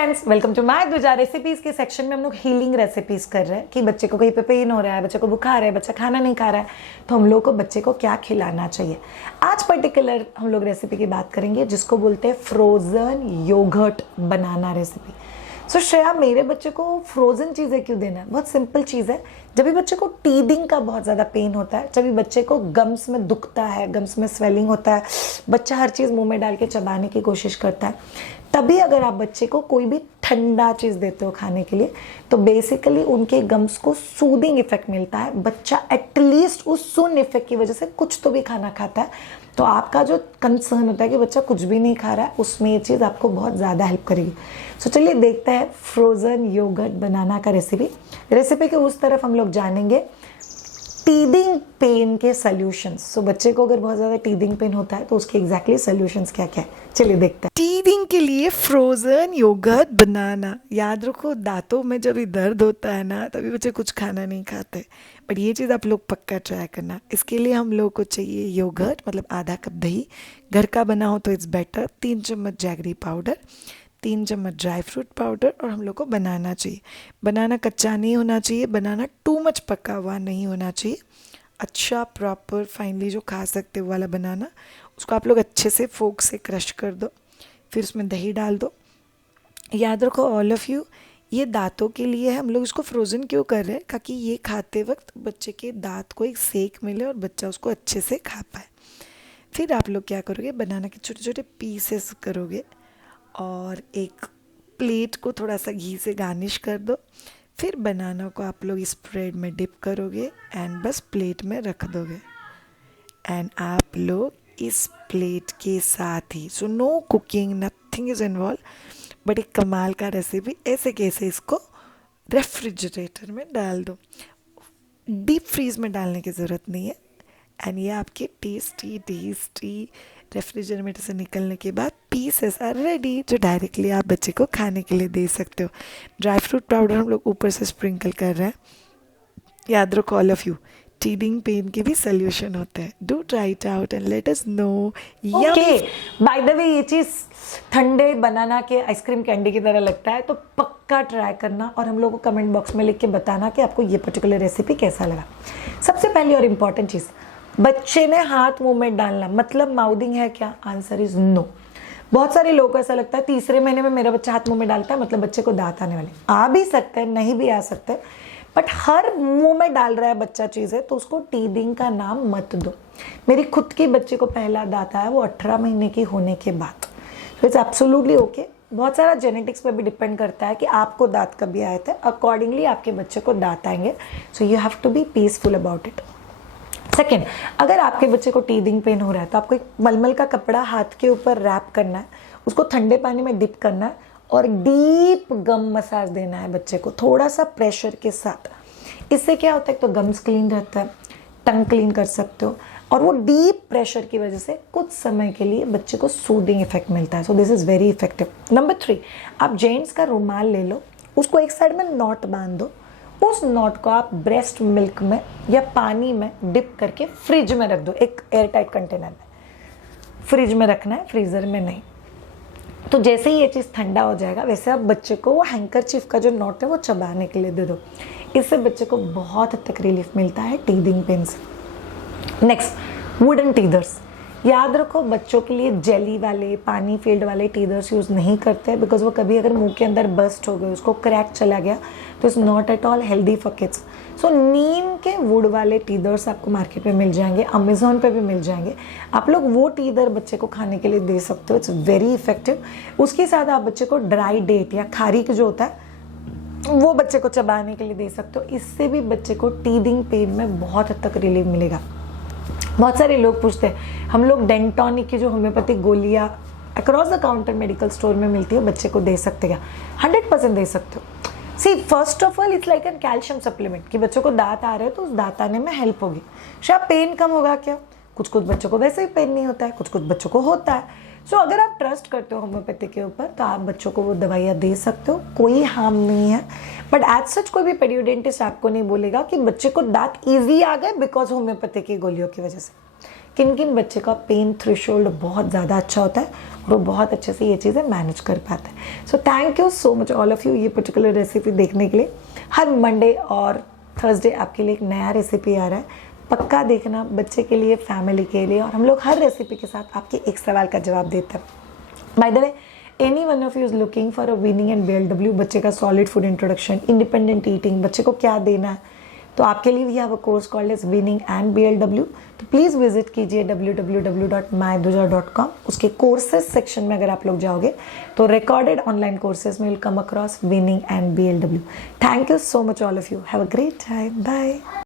Friends, welcome to my दूजा recipes के section में हम लोग हीलिंग रेसिपीज कर रहे हैं कि बच्चे को कहीं पे पेन हो रहा है, बच्चे को बुखार है, बच्चा खाना नहीं खा रहा है, तो हम लोग को बच्चे को क्या खिलाना चाहिए। आज पर्टिकुलर हम लोग रेसिपी की बात करेंगे जिसको बोलते हैं फ्रोजन योगर्ट बनाना रेसिपी। सो श्रेया, मेरे बच्चे को फ्रोजन चीज़ें क्यों देना है? बहुत सिंपल चीज़ है। जब भी बच्चे को टीदिंग का बहुत ज़्यादा पेन होता है, जब भी बच्चे को गम्स में दुखता है, गम्स में स्वेलिंग होता है, बच्चा हर चीज़ मुंह में डाल के चबाने की कोशिश करता है, तभी अगर आप बच्चे को कोई भी ठंडा चीज़ देते हो खाने के लिए, तो बेसिकली उनके गम्स को सूदिंग इफेक्ट मिलता है। बच्चा एटलीस्ट उस सून इफेक्ट की वजह से कुछ तो भी खाना खाता है। तो आपका जो कंसर्न होता है कि बच्चा कुछ भी नहीं खा रहा है, उसमें ये चीज़ आपको बहुत ज़्यादा हेल्प करेगी। सो चलिए देखते हैं फ्रोज़न योगर्ट बनाना का रेसिपी के उस तरफ हम लोग जानेंगे टीदिंग पेन के सॉल्यूशंस। सो बच्चे को अगर बहुत ज़्यादा टीदिंग पेन होता है तो उसके एग्जैक्टली सॉल्यूशंस क्या क्या है, चलिए देखते हैं। टीदिंग के लिए फ्रोजन योगर्ट बनाना। याद रखो, दांतों में जब भी दर्द होता है ना, तभी बच्चे कुछ खाना नहीं खाते। बट ये चीज़ आप लोग पक्का ट्राई करना। इसके लिए हम लोग को चाहिए योगर्ट, मतलब आधा कप दही, घर का बना हो तो इट्स बेटर, 3 चम्मच जैगरी पाउडर, 3 चम्मच ड्राई फ्रूट पाउडर, और हम लोग को बनाना चाहिए। बनाना कच्चा नहीं होना चाहिए, बनाना टू मच पका हुआ नहीं होना चाहिए। अच्छा प्रॉपर फाइनली जो खा सकते हो वाला बनाना, उसको आप लोग अच्छे से फोक से क्रश कर दो, फिर उसमें दही डाल दो। याद रखो ऑल ऑफ़ यू, ये दांतों के लिए है। हम लोग इसको फ्रोज़न क्यों कर रहे हैं? ताकि ये खाते वक्त बच्चे के दांत को एक सेक मिले और बच्चा उसको अच्छे से खा पाए। फिर आप लोग क्या करोगे, बनाना के छोटे छोटे पीसेस करोगे और एक प्लेट को थोड़ा सा घी से गार्निश कर दो। फिर बनाना को आप लोग इस ब्रेड में डिप करोगे एंड बस प्लेट में रख दोगे। एंड आप लोग इस प्लेट के साथ ही, so no cooking, nothing is involve, but एक कमाल का रेसिपी, ऐसे कैसे इसको रेफ्रिजरेटर में डाल दो। डीप फ्रीज में डालने की ज़रूरत नहीं है। एंड ये आपके टेस्टी रेफ्रिजरेटर से निकलने के बाद पीसेस आर रेडी, जो डायरेक्टली आप बच्चे को खाने के लिए दे सकते हो। ड्राई फ्रूट पाउडर हम लोग ऊपर से स्प्रिंकल कर रहे हैं। याद रखो all of you, teething pain के भी सोल्यूशन होते हैं। Do try it out and let us know. Okay, by the way, ये चीज़ ठंडे बनाना के आइसक्रीम कैंडी की तरह लगता है, तो पक्का ट्राई करना और हम लोग को कमेंट बॉक्स में लिख के बताना कि आपको ये पर्टिकुलर रेसिपी कैसा लगा। सबसे पहली और इम्पॉर्टेंट चीज़, बच्चे ने हाथ मुंह में डालना मतलब माउदिंग है क्या? Answer is no. बहुत सारे लोगों को ऐसा लगता है तीसरे महीने में मेरा बच्चा हाथ मुंह में डालता है मतलब बच्चे को दांत आने वाले। आ भी सकते हैं, नहीं भी आ सकते, बट हर मुंह में डाल रहा है बच्चा चीज़ें, तो उसको टीदिंग का नाम मत दो। मेरी खुद की बच्चे को पहला दांत आया वो 18 महीने की होने के बाद। तो इट्स एब्सोल्युटली ओके। बहुत सारा जेनेटिक्स पर भी डिपेंड करता है कि आपको दांत कभी आए थे, अकॉर्डिंगली आपके बच्चे को दांत आएंगे। So you have to be peaceful about it. Second, अगर आपके बच्चे को टीदिंग पेन हो रहा है तो आपको एक मलमल का कपड़ा हाथ के ऊपर रैप करना है, उसको ठंडे पानी में डिप करना है और डीप गम मसाज देना है बच्चे को, थोड़ा सा प्रेशर के साथ। इससे क्या होता है, तो गम्स क्लीन रहता है, टंग क्लीन कर सकते हो, और वो डीप प्रेशर की वजह से कुछ समय के लिए बच्चे को सूदिंग इफेक्ट मिलता है। So this is very effective. Number 3, आप जेंट्स का रुमाल ले लो, उसको एक साइड में नॉट बांध दो, उस नॉट को आप ब्रेस्ट मिल्क में या पानी में डिप करके फ्रिज में रख दो, एक एयर टाइट कंटेनर में। फ्रिज में रखना है, फ्रीज़र में नहीं। तो जैसे ही ये चीज़ ठंडा हो जाएगा, वैसे आप बच्चे को वो हैंकरचीफ का जो नॉट है वो चबाने के लिए दे दो। इससे बच्चे को बहुत हद तक रिलीफ मिलता है टीदिंग पेन से। Next, wooden teethers. याद रखो, बच्चों के लिए जेली वाले, पानी फील्ड वाले टीदर्स यूज़ नहीं करते, बिकॉज वो कभी अगर मुंह के अंदर बस्ट हो गए, उसको क्रैक चला गया, तो it's not at all healthy for kids. So नीम के वुड वाले टीदर्स आपको मार्केट में मिल जाएंगे, अमेजोन पे भी मिल जाएंगे। आप लोग वो टीदर बच्चे को खाने के लिए दे सकते हो, इट्स वेरी इफेक्टिव। उसके साथ आप बच्चे को ड्राई डेट या खारीक जो होता है वो बच्चे को चबाने के लिए दे सकते हो। इससे भी बच्चे को टीदिंग पेन में बहुत हद तक रिलीफ मिलेगा। बहुत सारे लोग पूछते हैं, हम लोग डेंटॉनिक की जो होम्योपैथिक गोलियाँ across the counter medical store में मिलती है, बच्चे को दे सकते क्या? 100% दे सकते हो। See, first of all it's like an calcium supplement, कि बच्चों को दांत आ रहे हैं तो उस दांत आने में हेल्प होगी। शायद पेन कम होगा क्या? कुछ बच्चों को वैसे ही पेन नहीं होता है, कुछ बच्चों को होता है। सो अगर आप ट्रस्ट करते हो होम्योपैथी के ऊपर, तो आप बच्चों को वो दवाइयाँ दे सकते हो, कोई हार्म नहीं है। बट एज सच कोई भी पेडियोडेंटिस्ट आपको नहीं बोलेगा कि बच्चे को दांत ईजी आ गए बिकॉज होम्योपैथी की गोलियों की वजह से। किन किन बच्चे का पेन थ्रेशोल्ड बहुत ज़्यादा अच्छा होता है और वो बहुत अच्छे से ये चीज़ें मैनेज कर पाते हैं। So thank you so much all of you ये पर्टिकुलर रेसिपी देखने के लिए। हर मंडे और थर्सडे आपके लिए एक नया रेसिपी आ रहा है, पक्का देखना, बच्चे के लिए, फैमिली के लिए। और हम लोग हर रेसिपी के साथ आपके एक सवाल का जवाब देते हैं। By the way, any one of you is looking for a weaning and BLW, बच्चे का solid food introduction, independent eating, बच्चे को क्या देना है, तो आपके लिए भी have a course called as weaning and BLW। तो प्लीज़ विजिट कीजिए www.mydhuja.com। उसके कोर्सेज सेक्शन में अगर आप लोग जाओगे तो रिकॉर्डेड ऑनलाइन कोर्सेज में will come across weaning and BLW। Thank you so much all of you, have a great time, bye.